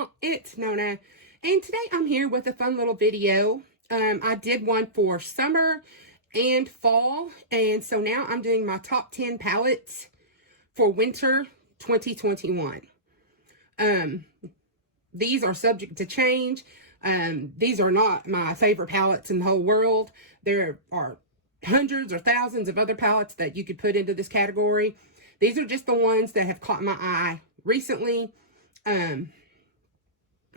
y'all, it's Nona, and today I'm here with a fun little video. I did one for summer and fall, and so now I'm doing my top 10 palettes for winter 2021. These are subject to change. These are not my favorite palettes in the whole world. There are hundreds or thousands of other palettes that you could put into this category. These are just the ones that have caught my eye recently.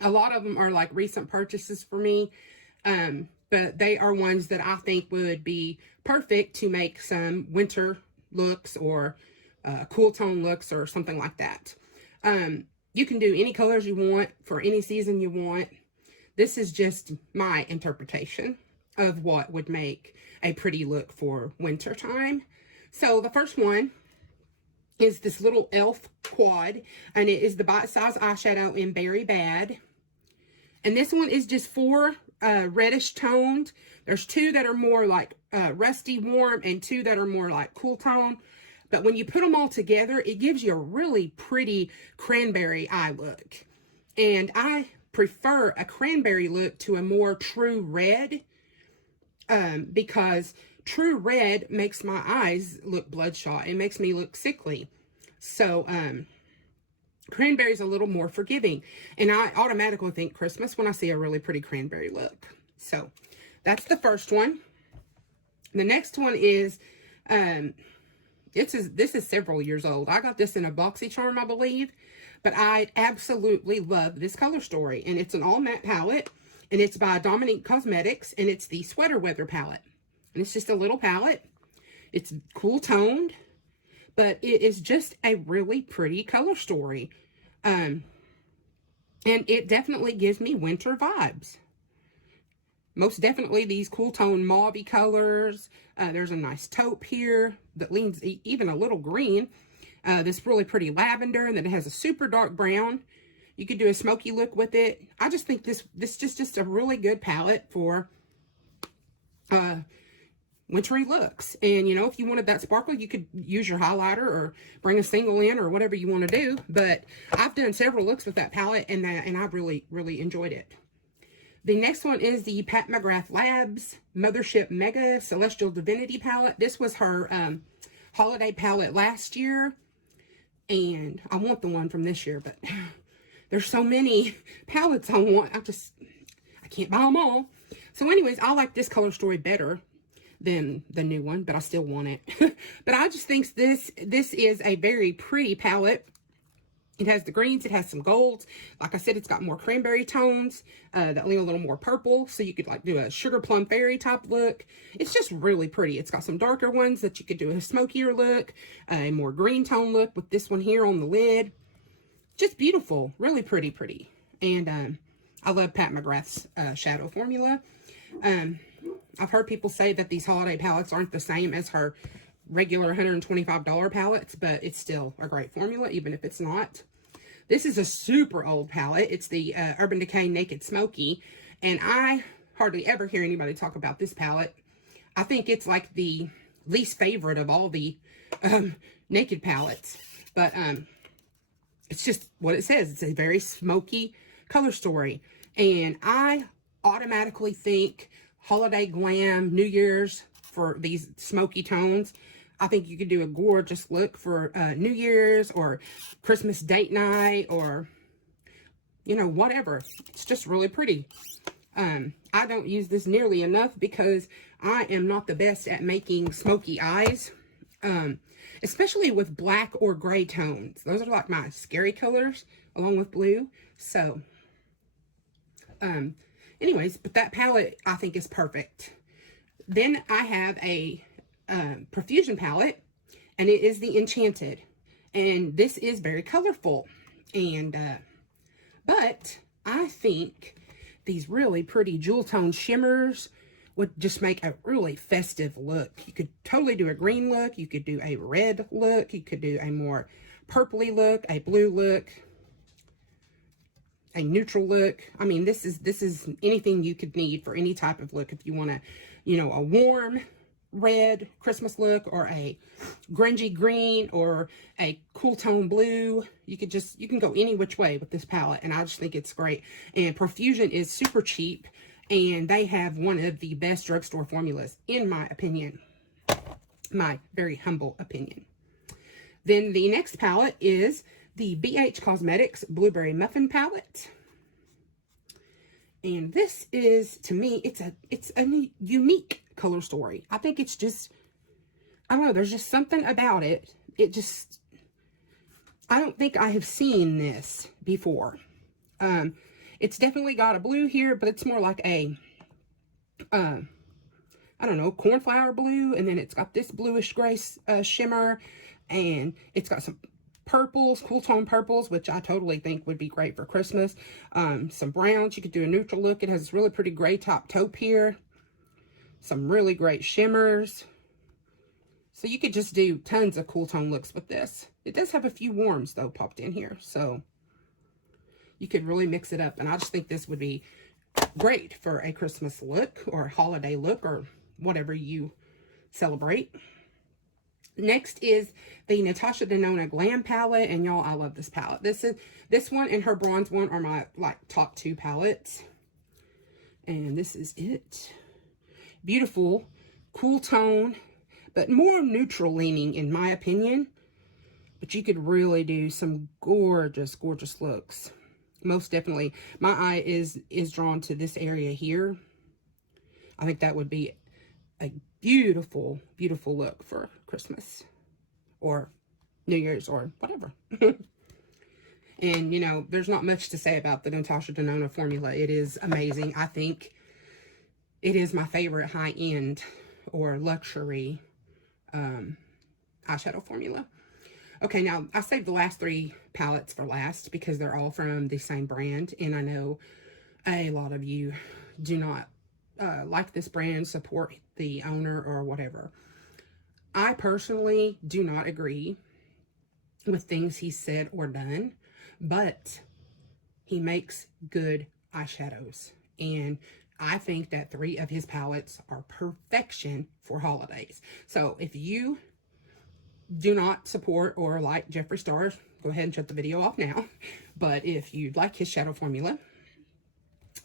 A lot of them are like recent purchases for me, but they are ones that I think would be perfect to make some winter looks or cool tone looks or something like that. You can do any colors you want for any season you want. This is just my interpretation of what would make a pretty look for winter time. So the first one is this little e.l.f. quad, and it is the Bite Size Eyeshadow in Berry Bad. And this one is just 4 reddish toned. There's 2 that are more like rusty warm and 2 that are more like cool tone. But when you put them all together, it gives you a really pretty cranberry eye look. And I prefer a cranberry look to a more true red, because true red makes my eyes look bloodshot. It makes me look sickly. So, cranberry's a little more forgiving. And I automatically think Christmas when I see a really pretty cranberry look. So, that's the first one. The next one is, this is several years old. I got this in a BoxyCharm, I believe. But I absolutely love this color story. And it's an all matte palette. And it's by Dominique Cosmetics. And it's the Sweater Weather palette. And it's just a little palette. It's cool toned. But it is just a really pretty color story. And it definitely gives me winter vibes. Most definitely these cool tone mauve colors. There's a nice taupe here that leans even a little green. This really pretty lavender, and then it has a super dark brown. You could do a smoky look with it. I just think this is just a really good palette for wintry looks. And, you know, if you wanted that sparkle, you could use your highlighter or bring a single in or whatever you want to do. But I've done several looks with that palette, and I really, really enjoyed it. The next one is the Pat McGrath Labs Mothership Mega Celestial Divinity palette. This was her holiday palette last year. And I want the one from this year, but there's so many palettes I want. I can't buy them all. So anyways, I like this color story better than the new one, but I still want it. But I just think this is a very pretty palette. It has the greens, it has some golds. Like I said, it's got more cranberry tones that lean a little more purple. So you could like do a sugar plum fairy type look. It's just really pretty. It's got some darker ones that you could do a smokier look, a more green tone look with this one here on the lid. Just beautiful, really pretty. And I love Pat McGrath's shadow formula. I've heard people say that these holiday palettes aren't the same as her regular $125 palettes, but it's still a great formula, even if it's not. This is a super old palette. It's the Urban Decay Naked Smoky, and I hardly ever hear anybody talk about this palette. I think it's like the least favorite of all the naked palettes, but it's just what it says. It's a very smoky color story, and I automatically think holiday glam, New Year's for these smoky tones. I think you could do a gorgeous look for New Year's or Christmas date night or, you know, whatever. It's just really pretty. I don't use this nearly enough because I am not the best at making smoky eyes, especially with black or gray tones. Those are like my scary colors along with blue. So, anyways, but that palette I think is perfect. Then I have a Profusion palette, and it is the Enchanted, and this is very colorful, and but I think these really pretty jewel tone shimmers would just make a really festive look. You could totally do a green look, you could do a red look, you could do a more purpley look, a blue look, a neutral look. I mean, this is anything you could need for any type of look. If you want to, you know, a warm red Christmas look, or a grungy green, or a cool tone blue. You can go any which way with this palette, and I just think it's great. And Profusion is super cheap, and they have one of the best drugstore formulas, in my opinion. My very humble opinion. Then the next palette is the BH Cosmetics Blueberry Muffin palette. And this is, to me, it's a unique color story. I think it's just, I don't know, there's just something about it. I don't think I have seen this before. It's definitely got a blue here, but it's more like a, I don't know, cornflower blue. And then it's got this bluish gray shimmer. And it's got some purples, cool tone purples, which I totally think would be great for Christmas. Some browns. You could do a neutral look. It has this really pretty gray top taupe here. Some really great shimmers. So you could just do tons of cool tone looks with this. It does have a few warms, though, popped in here. So you could really mix it up. And I just think this would be great for a Christmas look or a holiday look or whatever you celebrate. Next is the Natasha Denona Glam palette, and y'all, I love this palette. This one and her bronze one are my top two palettes, and this is it. Beautiful, cool tone, but more neutral leaning in my opinion. But you could really do some gorgeous, gorgeous looks. Most definitely, my eye is drawn to this area here. I think that would be a beautiful, beautiful look for Christmas or New Year's or whatever. And, you know, there's not much to say about the Natasha Denona formula. It is amazing. I think it is my favorite high-end or luxury eyeshadow formula. Okay, now I saved the last three palettes for last because they're all from the same brand. And I know a lot of you do not like this brand, support the owner or whatever. I personally do not agree with things he said or done, but he makes good eyeshadows. And I think that 3 of his palettes are perfection for holidays. So if you do not support or like Jeffree Star, go ahead and shut the video off now. But if you'd like his shadow formula,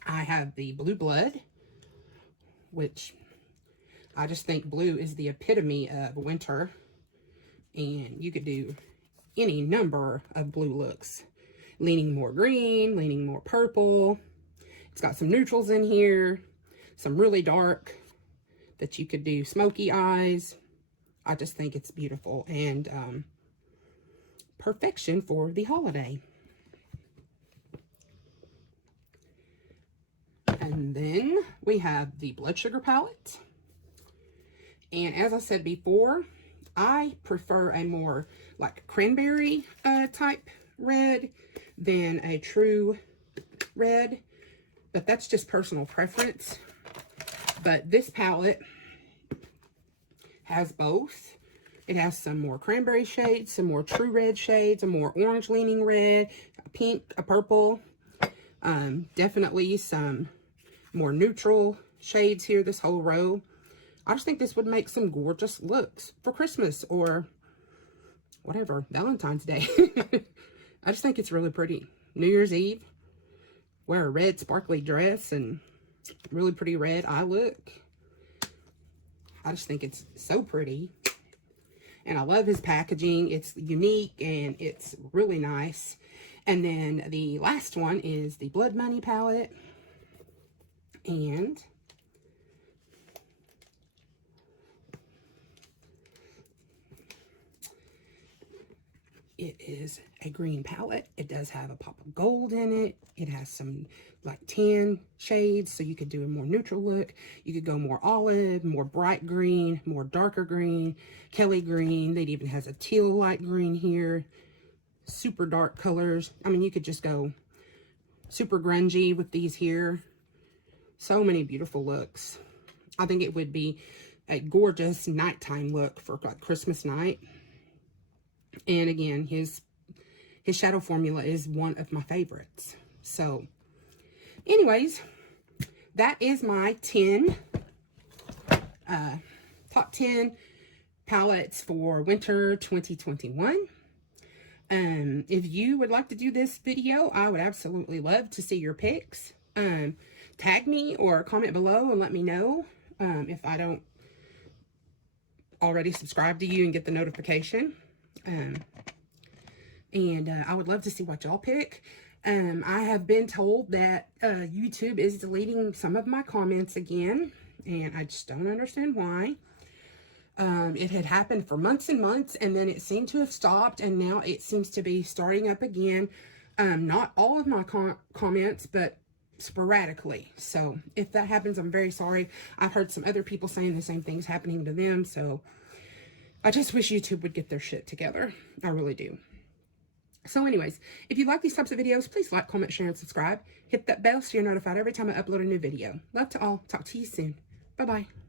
I have the Blue Blood, which I just think blue is the epitome of winter. And you could do any number of blue looks. Leaning more green, leaning more purple. It's got some neutrals in here. Some really dark that you could do smoky eyes. I just think it's beautiful and perfection for the holiday. And then we have the Blood Sugar palette. And as I said before, I prefer a more like cranberry type red than a true red. But that's just personal preference. But this palette has both. It has some more cranberry shades, some more true red shades, a more orange leaning red, a pink, a purple. Definitely some more neutral shades here, this whole row. I just think this would make some gorgeous looks for Christmas or whatever, Valentine's Day. I just think it's really pretty. New Year's Eve, wear a red sparkly dress and really pretty red eye look. I just think it's so pretty. And I love his packaging. It's unique and it's really nice. And then the last one is the Blood Money palette. And it is a green palette. It does have a pop of gold in it. It has some like tan shades, so you could do a more neutral look. You could go more olive, more bright green, more darker green, Kelly green. It even has a teal light green here. Super dark colors. I mean, you could just go super grungy with these here. So many beautiful looks. I think it would be a gorgeous nighttime look for like Christmas night. And again, his shadow formula is one of my favorites. So, anyways, that is my 10 top 10 palettes for winter 2021. If you would like to do this video, I would absolutely love to see your picks. Tag me or comment below and let me know if I don't already subscribe to you and get the notification. I would love to see what y'all pick. I have been told that YouTube is deleting some of my comments again, and I just don't understand why. It had happened for months and months, and then it seemed to have stopped, and now it seems to be starting up again. Not all of my comments, but sporadically. So if that happens, I'm very sorry. I've heard some other people saying the same things happening to them, so I just wish YouTube would get their shit together. I really do. So anyways, if you like these types of videos, please like, comment, share, and subscribe. Hit that bell so you're notified every time I upload a new video. Love to all. Talk to you soon. Bye-bye.